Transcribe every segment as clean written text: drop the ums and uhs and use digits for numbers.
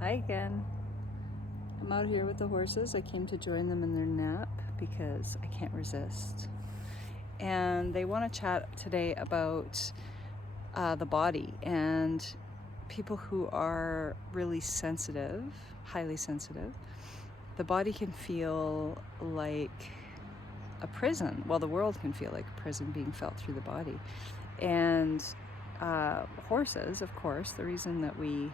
Hi again. I'm out here with the horses. I came to join them in their nap because I can't resist. And they want to chat today about the body and people who are really sensitive, highly sensitive. The body can feel like a prison. Well, the world can feel like a prison being felt through the body. And horses, of course, the reason that we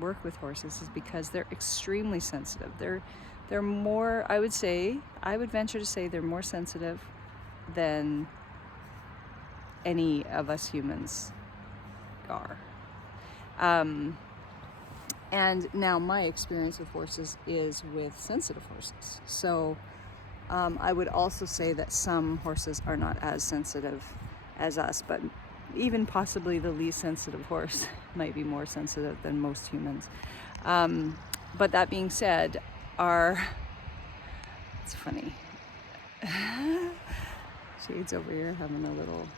work with horses is because they're extremely sensitive. They're more, I would venture to say they're more sensitive than any of us humans are. And now my experience with horses is with sensitive horses. So I would also say that some horses are not as sensitive as us, but even possibly the least sensitive horse might be more sensitive than most humans. But that being said, it's funny. Shade's over here having a little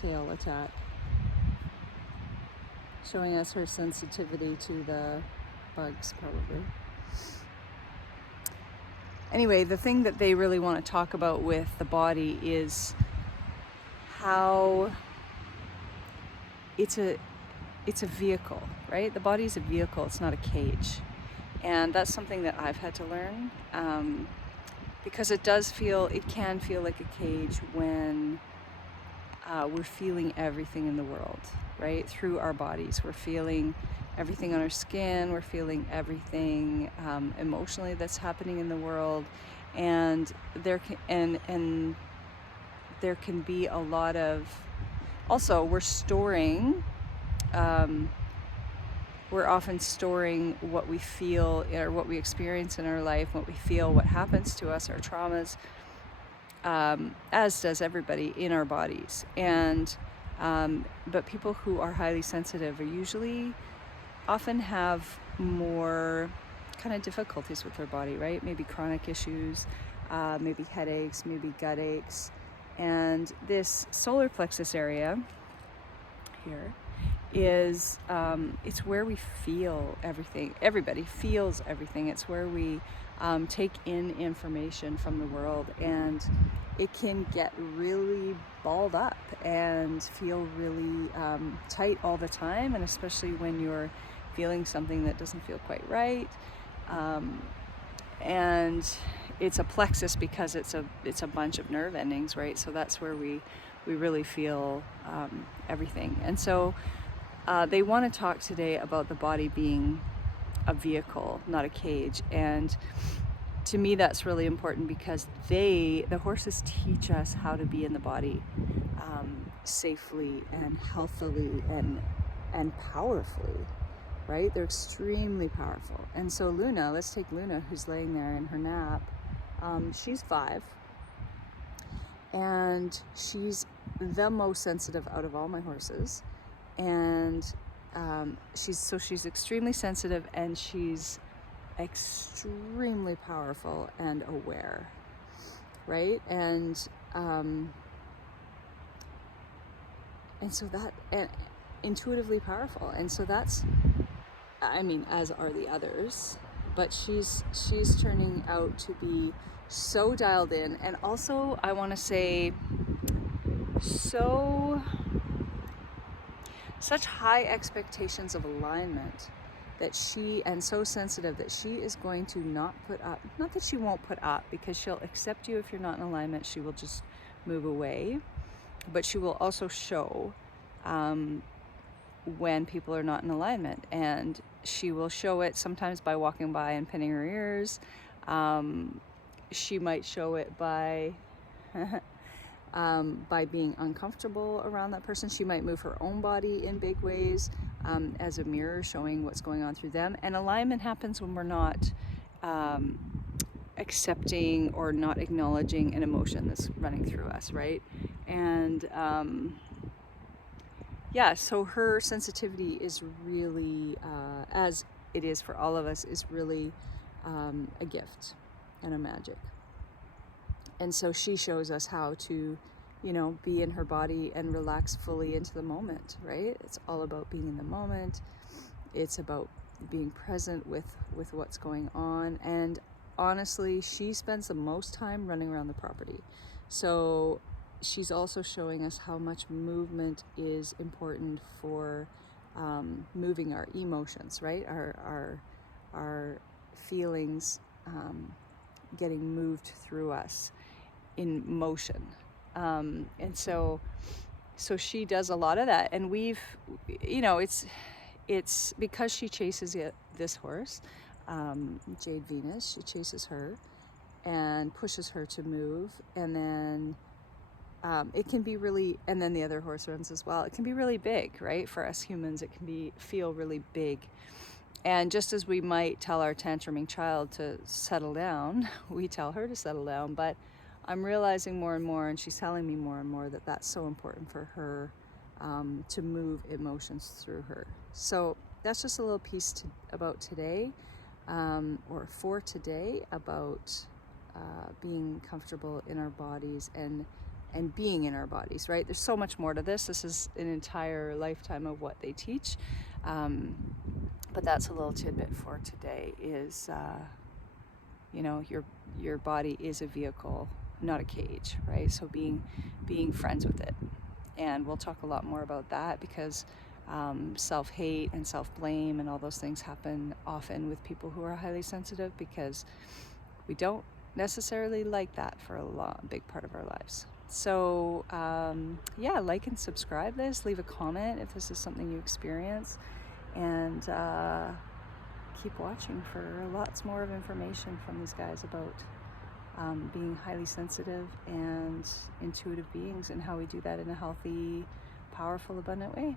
tail attack, showing us her sensitivity to the bugs, probably. Anyway, the thing that they really want to talk about with the body is how it's a vehicle, right? The body is a vehicle, it's not a cage. And that's something that I've had to learn, because it can feel like a cage when we're feeling everything in the world, right? Through our bodies. We're feeling everything on our skin, we're feeling everything emotionally that's happening in the world. And there can be a lot of, also we're often storing what we feel or what we experience in our life, what we feel, what happens to us, our traumas, as does everybody in our bodies. And but people who are highly sensitive are often have more kind of difficulties with their body, right? Maybe chronic issues, maybe headaches, maybe gut aches. And this solar plexus area here is it's where we feel everything. Everybody feels everything. It's where we take in information from the world, and it can get really balled up and feel really tight all the time, and especially when you're feeling something that doesn't feel quite right. And it's a plexus because it's a bunch of nerve endings, right? So that's where we really feel everything. And so they want to talk today about the body being a vehicle, not a cage. And to me, that's really important because the horses teach us how to be in the body safely and healthily and powerfully, right? They're extremely powerful. And so Luna, let's take Luna, who's laying there in her nap. She's 5, and she's the most sensitive out of all my horses. And she's extremely sensitive, and she's extremely powerful and aware, right? And so and intuitively powerful. And so that's, as are the others, but she's turning out to be so dialed in, and also I want to say such high expectations of alignment and so sensitive that she is going to not that she won't put up, because she'll accept you if you're not in alignment. She will just move away, but she will also show when people are not in alignment, and she will show it sometimes by walking by and pinning her ears. She might show it by being uncomfortable around that person. She might move her own body in big ways as a mirror showing what's going on through them. And alignment happens when we're not accepting or not acknowledging an emotion that's running through us, right? And so her sensitivity is really, as it is for all of us, is really a gift and a magic. And so she shows us how to, be in her body and relax fully into the moment, right? It's all about being in the moment. It's about being present with what's going on. And honestly, she spends the most time running around the property. So she's also showing us how much movement is important for moving our emotions, right? Our feelings getting moved through us in motion. And so she does a lot of that. And we've, it's because she chases this horse, Jade Venus. She chases her and pushes her to move, and then it can be really, and then the other horse runs as well. It can be really big, right? For us humans, it can feel really big. And just as we might tell our tantruming child to settle down, we tell her to settle down. But I'm realizing more and more, and she's telling me more and more, that that's so important for her to move emotions through her. So that's just a little piece about today, or for today, about being comfortable in our bodies and being in our bodies, right? There's so much more to this. This is an entire lifetime of what they teach. But that's a little tidbit for today is, your body is a vehicle, not a cage, right? So being friends with it. And we'll talk a lot more about that, because self-hate and self-blame and all those things happen often with people who are highly sensitive, because we don't necessarily like that for a big part of our lives. So yeah, like and subscribe this, leave a comment if this is something you experience, and keep watching for lots more of information from these guys about being highly sensitive and intuitive beings, and how we do that in a healthy, powerful, abundant way.